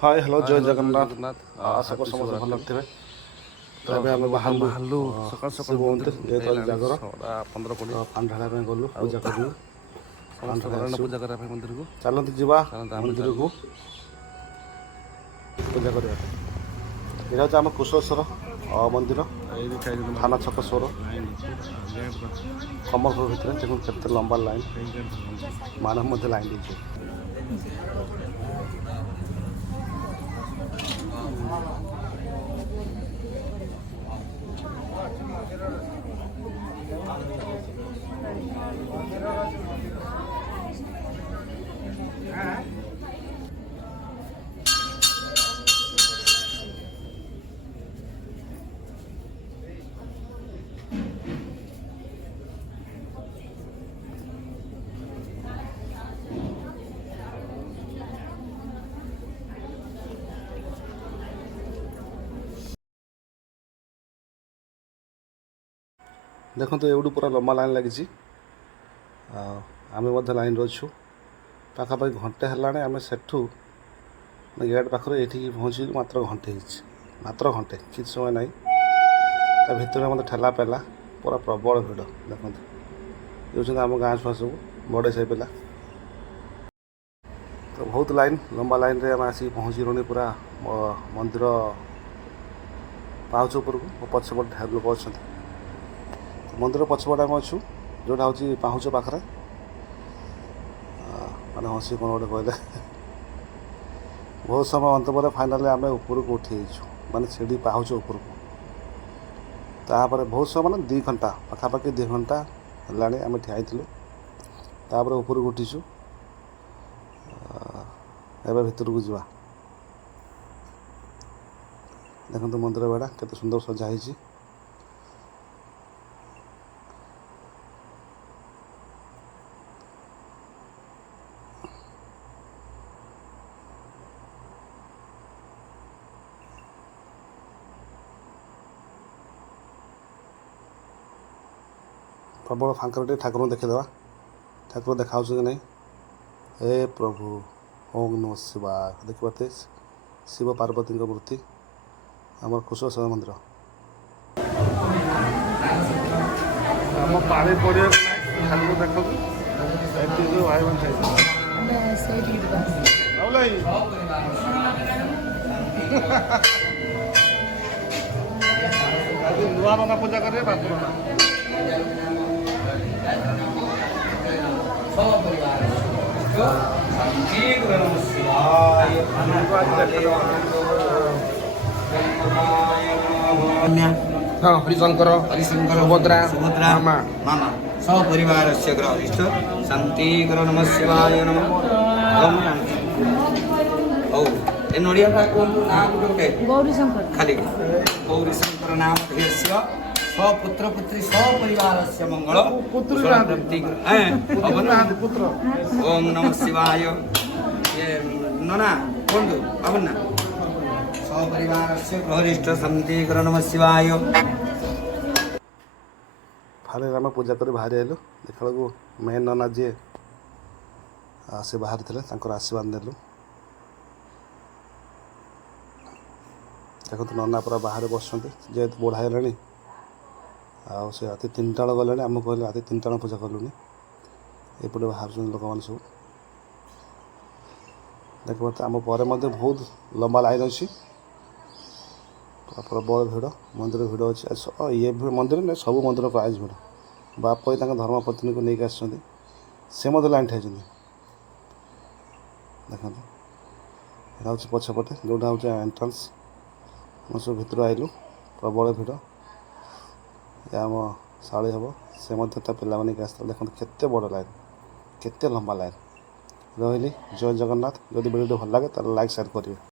Hi hello जय जगन्नाथ जगन्नाथ आशा करो समस्त भल थे। तो तो ଏବେ ଆମେ ବାହାରିଲୁ ସକାଳୁ ଶିବ ସକାଳୁ ମନ୍ଦିର ମନ୍ଦିର ଯେହେତୁ ଆଜି ଜାଗର 15-20 ତ ପାଣି ଢାଳିବା ପାଇଁ ଗଲୁ ଆଉ ପୂଜା କରିବୁ। ପାଣି ସମସ୍ତ ଢାଳି ନାରାୟଣ ଆସିବୁ। ପୂଜା କରିବା ପାଇଁ ମନ୍ଦିରକୁ ଚାଲନ୍ତୁ ଯିବା ଚାଲନ୍ତୁ ଆମେ ଚାଲିଲୁ। ମନ୍ଦିରକୁ ପୂଜା କରିବା ପାଇଁ। ଏଇଟା ହେଉଛି ଆମ କୁଶେଶ୍ୱର ମନ୍ଦିର ଥାନା ଛକ ସୋର କମଲପୁର ଭିତରେ ଦେଖନ୍ତୁ କେତେ ଲମ୍ବା ଲାଇନ୍ ମାନ ମଧ୍ୟ ଲାଇନ୍ ଦେଇଛି। ଦେଖନ୍ତୁ ଏଇଠୁ ପୁରା ଲମ୍ବା ଲାଇନ୍ ଲାଗିଛି। ଆମେ ମଧ୍ୟ ଲାଇନ୍ରେ ଅଛୁ। ପାଖାପାଖି ଘଣ୍ଟେ ହେଲାଣି ଆମେ ସେଠୁ ଗେଟ୍ ପାଖରୁ ଏଇଠିକି ପହଞ୍ଚିଲୁ। ମାତ୍ର ଘଣ୍ଟେ ହେଇଛି, ମାତ୍ର ଘଣ୍ଟେ, କିଛି ସମୟ ନାହିଁ। ତା ଭିତରେ ମୋତେ ଠେଲା ପେଲା ପୁରା ପ୍ରବଳ ଭିଡ଼। ଦେଖନ୍ତୁ ଇଏ ହେଉଛନ୍ତି ଆମ ଗାଁ ଛୁଆ ସବୁ, ବଡ଼ ସାହି ପିଲା। ତ ବହୁତ ଲାଇନ୍, ଲମ୍ବା ଲାଇନ୍ରେ ଆମେ ଆସିକି ପହଞ୍ଚିଲୁଣି ପୁରା ମନ୍ଦିର ପାହାଚ ଉପରକୁ। ପଛପଟେ ଢେର ଲୋକ ଅଛନ୍ତି। ମନ୍ଦିର ପଛପଟେ ଆମେ ଅଛୁ, ଯେଉଁଟା ହେଉଛି ପାହୁଚ ପାଖରେ। ମାନେ ହସି କ'ଣ ଗୋଟେ କହିଲେ। ବହୁତ ସମୟ ଅନ୍ତ ପରେ ଫାଇନାଲି ଆମେ ଉପରକୁ ଉଠିଯାଇଛୁ, ମାନେ ସିଢ଼ି ପାହୁଚ ଉପରକୁ। ତାପରେ ବହୁତ ସମୟ ମାନେ 2 ଘଣ୍ଟା ପାଖାପାଖି 2 ଘଣ୍ଟା ହେଲାଣି ଆମେ ଠିଆ ହେଇଥିଲୁ। ତାପରେ ଉପରକୁ ଉଠିଛୁ। ଏବେ ଭିତରକୁ ଯିବା। ଦେଖନ୍ତୁ ମନ୍ଦିର ବେଢ଼ା କେତେ ସୁନ୍ଦର ସଜା ହେଇଛି। ପ୍ରବଳ ଫାଙ୍କରେ ଟିକେ ଠାକୁରଙ୍କୁ ଦେଖିଦେବା। ଠାକୁର ଦେଖାହେଉଛି କି ନାହିଁ। ହେ ପ୍ରଭୁ ଓಂ ନମଃ ଶିବାୟ। ଦେଖିପାରୁଥିବେ ଶିବ ପାର୍ବତୀଙ୍କ ମୂର୍ତ୍ତି ଆମର କୁଶେଶ୍ୱର ମନ୍ଦିର। ଆମ ପାଣି ପଡ଼ିବାକୁ ଠାକୁର ଦେଖନ୍ତୁ। ଏଠି ଯେଉଁ ଭାଇମାନେ ଆଜି ନୂଆ ନନା ପୂଜା କରିବେ, ବାପୁ ନନା। हरिशंकर सुभद्रा मामा मामा सपरिवार से ग्रहिष्ठ शांति करो नमः शिवाय नमः ओम शांति। ओ ए नडिया का कोन नाम गुटे गौरी शंकर खाली गौरी शंकर नाम धेयस्य स्वपुत्र पुत्री सपरिवार से मंगल पुत्र प्राप्ति पुत्र ओम नमः शिवाय। ये नना कोंदु अबना सपरिवार से ग्रहिष्ठ शांति करो नमः शिवाय। ଫାଇନାଲି ଆମେ ପୂଜା କରି ବାହାରି ଆଇଲୁ। ଦେଖିବାକୁ ମେନ୍ ନନା ଯିଏ ସେ ବାହାରିଥିଲେ, ତାଙ୍କର ଆଶୀର୍ବାଦ ନେଲୁ। ଦେଖନ୍ତୁ ନନା ପୁରା ବାହାରେ ବସୁଛନ୍ତି, ଯେହେତୁ ବୁଢ଼ା ହେଲେଣି। ଆଉ ସେ ରାତି 3ଟା ବେଳେ ଗଲେଣି। ଆମକୁ କହିଲେ ରାତି 3ଟା ବେଳେ ପୂଜା କଲୁନି। ଏପଟେ ବାହାରୁଛନ୍ତି ଲୋକମାନେ ସବୁ। ଦେଖିପାରୁଥିବେ ଆମ ପରେ ମଧ୍ୟ ବହୁତ ଲମ୍ବା ଲାଇନ୍ ଅଛି। ପ୍ରବଳ ଭିଡ଼, ମନ୍ଦିର ଭିଡ଼ ଅଛି। ଇଏ ମନ୍ଦିର ନୁହେଁ, ସବୁ ମନ୍ଦିର ପ୍ରାୟ ଭିଡ଼। ବାପ ତାଙ୍କ ଧର୍ମପତ୍ନୀକୁ ନେଇକି ଆସିଛନ୍ତି, ସେ ମଧ୍ୟ ଲାଇନ୍ ଠିଆଇଛନ୍ତି। ଦେଖନ୍ତୁ ଏଇଟା ହେଉଛି ପଛପଟେ, ଯେଉଁଟା ହେଉଛି ଏଣ୍ଟ୍ରାନ୍ସ। ଆମେ ସବୁ ଭିତରୁ ଆଇଲୁ, ପ୍ରବଳ ଭିଡ଼। ଏ ଆମ ଶାଳୀ ହେବ, ସେ ମଧ୍ୟ ତା ପିଲାମାନେ ନେଇକି ଆସିଥିଲେ। ଦେଖନ୍ତୁ କେତେ ବଡ଼ ଲାଇନ୍, କେତେ ଲମ୍ବା ଲାଇନ୍। ରହିଲି, ଜୟ ଜଗନ୍ନାଥ। ଯଦି ଭିଡ଼ିଓଟି ଭଲ ଲାଗେ ତାହେଲେ ଲାଇକ୍ ସେୟାର କରିବେ।